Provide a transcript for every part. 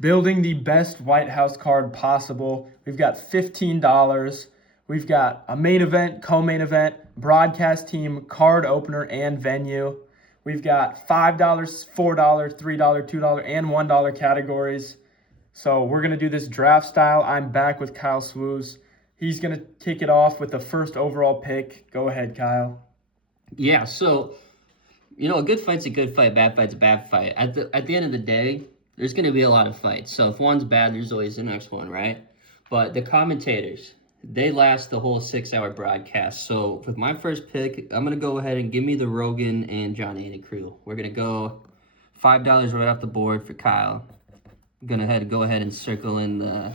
building the best White House card possible. We've got $15. We've got a main event, co-main event, broadcast team, card opener, and venue. We've got $5, $4, $3, $2, and $1 categories. So we're going to do this draft style. I'm back with Kyle Swoos. He's going to kick it off with the first overall pick. Go ahead, Kyle. Yeah, so, a good fight's a good fight, bad fight's a bad fight. At the end of the day, there's going to be a lot of fights. So if one's bad, there's always the next one, right? But the commentators, they last the whole 6-hour broadcast. So with my first pick, I'm going to go ahead and give me the Rogan and John Anik crew. We're going to go $5 right off the board for Kyle. I'm going to go ahead and circle in the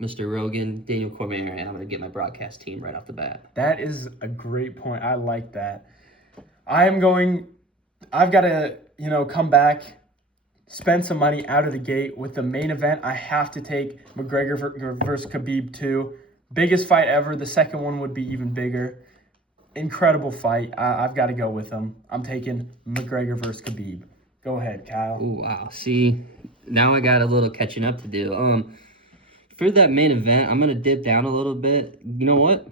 Mr. Rogan, Daniel Cormier, and I'm going to get my broadcast team right off the bat. That is a great point. I like that. I've got to, come back, spend some money out of the gate with the main event. I have to take McGregor versus Khabib too. Biggest fight ever. The second one would be even bigger. Incredible fight. I've got to go with them. I'm taking McGregor versus Khabib. Go ahead, Kyle. Ooh, wow. See, now I got a little catching up to do. For that main event, I'm going to dip down a little bit. You know what?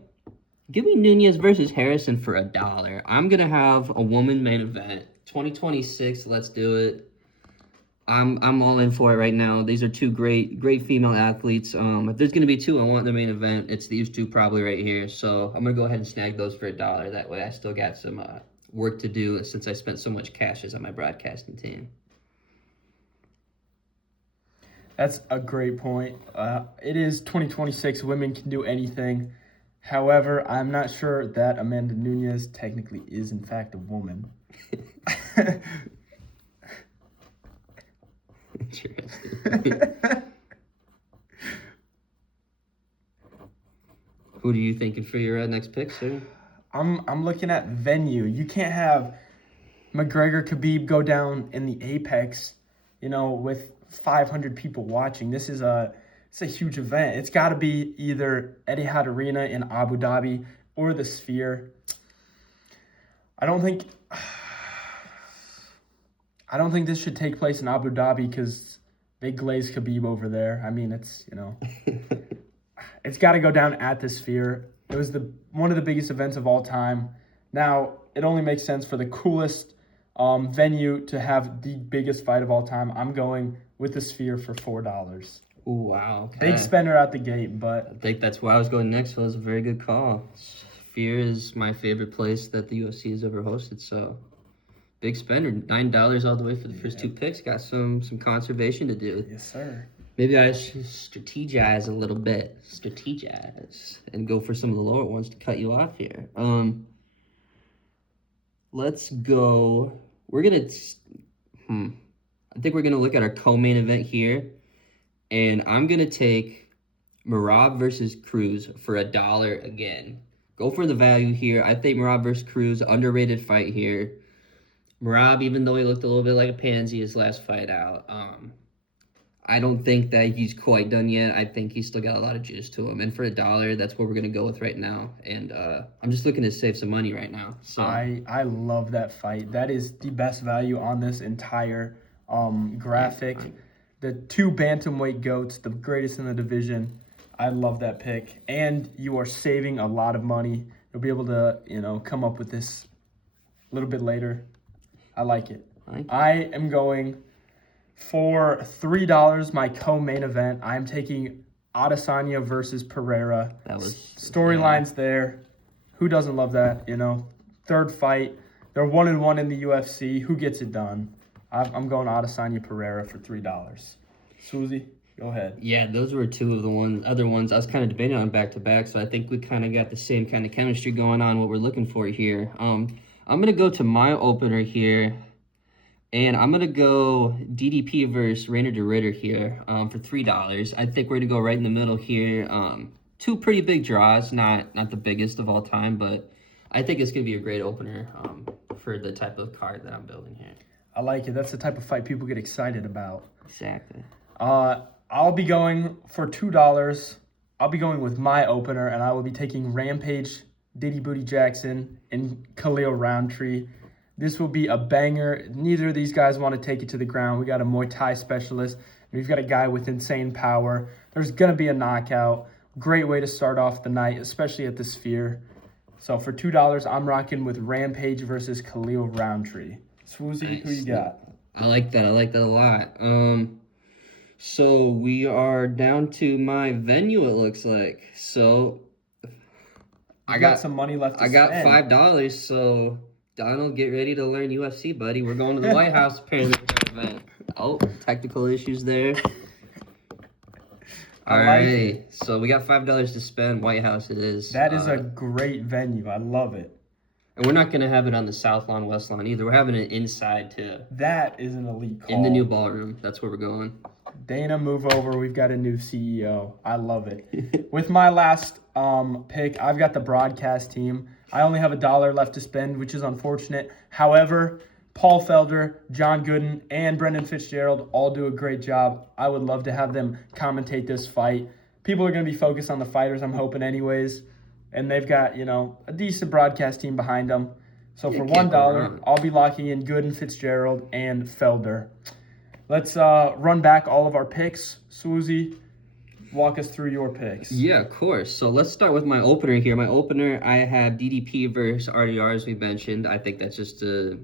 Give me Nunez versus Harrison for $1. I'm going to have a woman main event. 2026, let's do it. I'm all in for it right now. These are two great female athletes. If there's going to be two I want in the main event, it's these two probably right here. So I'm going to go ahead and snag those for $1. That way I still got some work to do since I spent so much cash on my broadcasting team. That's a great point. It is 2026. Women can do anything. However, I'm not sure that Amanda Nunez technically is, in fact, a woman. Who do you thinking for your next pick, sir? I'm looking at venue. You can't have McGregor Khabib go down in the Apex, with 500 people watching. It's a huge event. It's got to be either Etihad Arena in Abu Dhabi or the Sphere. I don't think this should take place in Abu Dhabi because they glaze Khabib over there. I mean, it's it's got to go down at the Sphere. It was one of the biggest events of all time. Now, it only makes sense for the coolest venue to have the biggest fight of all time. I'm going with the Sphere for $4. Ooh, wow. Okay. Big spender out the gate, but I think that's where I was going next. So it was a very good call. Sphere is my favorite place that the UFC has ever hosted. So big spender, $9 all the way for the first two picks. Got some conservation to do. Yes, sir. Maybe I should strategize a little bit. And go for some of the lower ones to cut you off here. Let's go. I think we're gonna look at our co-main event here, and I'm gonna take Merab versus Cruz for $1 again. Go for the value here. I think Merab versus Cruz, underrated fight here. Merab, even though he looked a little bit like a pansy his last fight out, I don't think that he's quite done yet. I think he's still got a lot of juice to him. And for $1, that's what we're going to go with right now. And I'm just looking to save some money right now. So I love that fight. That is the best value on this entire graphic. The two bantamweight goats, the greatest in the division. I love that pick. And you are saving a lot of money. You'll be able to, come up with this a little bit later. I like it. I am going for $3, my co-main event. I'm taking Adesanya versus Pereira. that was Storylines there. Who doesn't love that? Third fight. They're 1-1 in the UFC. Who gets it done? I'm going Adesanya Pereira for $3. Susie, go ahead. Yeah, those were two of the other ones I was kind of debating on back to back. So I think we kind of got the same kind of chemistry going on. What we're looking for here. I'm gonna go to my opener here. And I'm going to go DDP versus Rainer de Ritter here for $3. I think we're going to go right in the middle here. Two pretty big draws, not the biggest of all time, but I think it's going to be a great opener for the type of card that I'm building here. I like it. That's the type of fight people get excited about. Exactly. I'll be going for $2. I'll be going with my opener, and I will be taking Rampage, Diddy Booty Jackson, and Khalil Roundtree. This will be a banger. Neither of these guys want to take it to the ground. We got a Muay Thai specialist, and we've got a guy with insane power. There's going to be a knockout. Great way to start off the night, especially at the Sphere. So for $2, I'm rocking with Rampage versus Khalil Roundtree. Swoozy, Nice. who you got? I like that. I like that a lot. So we are down to my venue, it looks like. So I got some money left to I got spend. $5, so Donald, get ready to learn UFC, buddy. We're going to the White House apparently for our event. Oh, technical issues there. All right, so we got $5 to spend. White House it is. That is a great venue. I love it. And we're not going to have it on the South Lawn, West Lawn either. We're having it inside too. That is an elite call. In the new ballroom. That's where we're going. Dana, move over. We've got a new CEO. I love it. With my last pick, I've got the broadcast team. I only have $1 left to spend, which is unfortunate. However, Paul Felder, John Gooden, and Brendan Fitzgerald all do a great job. I would love to have them commentate this fight. People are going to be focused on the fighters, I'm hoping anyways. And they've got, a decent broadcast team behind them. So for $1, I'll be locking in Gooden, Fitzgerald, and Felder. Let's run back all of our picks. Swoozy, walk us through your picks. Yeah, of course. So let's start with my opener here. My opener, I have DDP versus RDR, as we mentioned. I think that's just a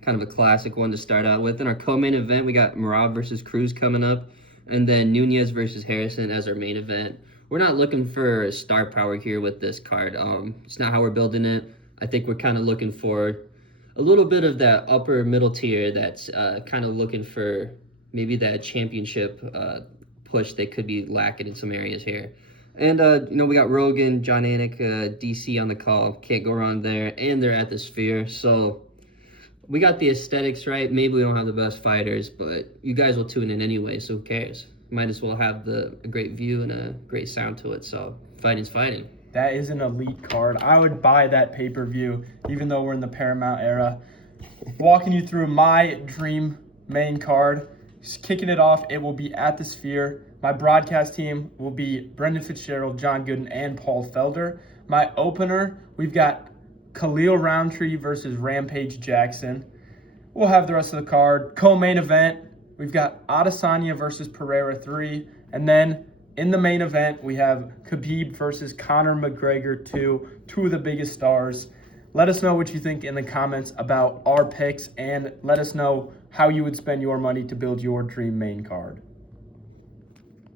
kind of a classic one to start out with. In our co-main event, we got Marab versus Cruz coming up, and then Nunez versus Harrison as our main event. We're not looking for star power here with this card. It's not how we're building it. I think we're kind of looking for a little bit of that upper middle tier that's kind of looking for maybe that championship push they could be lacking in some areas here. And, we got Rogan, John Anik, DC on the call. Can't go wrong there. And they're at the Sphere. So we got the aesthetics right. Maybe we don't have the best fighters, but you guys will tune in anyway, so who cares? Might as well have a great view and a great sound to it. So fighting's fighting. That is an elite card. I would buy that pay-per-view, even though we're in the Paramount era. Walking you through my dream main card. Just kicking it off, it will be at the Sphere. My broadcast team will be Brendan Fitzgerald, John Gooden, and Paul Felder. My opener, we've got Khalil Roundtree versus Rampage Jackson. We'll have the rest of the card. Co-main event, we've got Adesanya versus Pereira 3. And then in the main event, we have Khabib versus Conor McGregor 2. Two of the biggest stars. Let us know what you think in the comments about our picks, and let us know how you would spend your money to build your dream main card.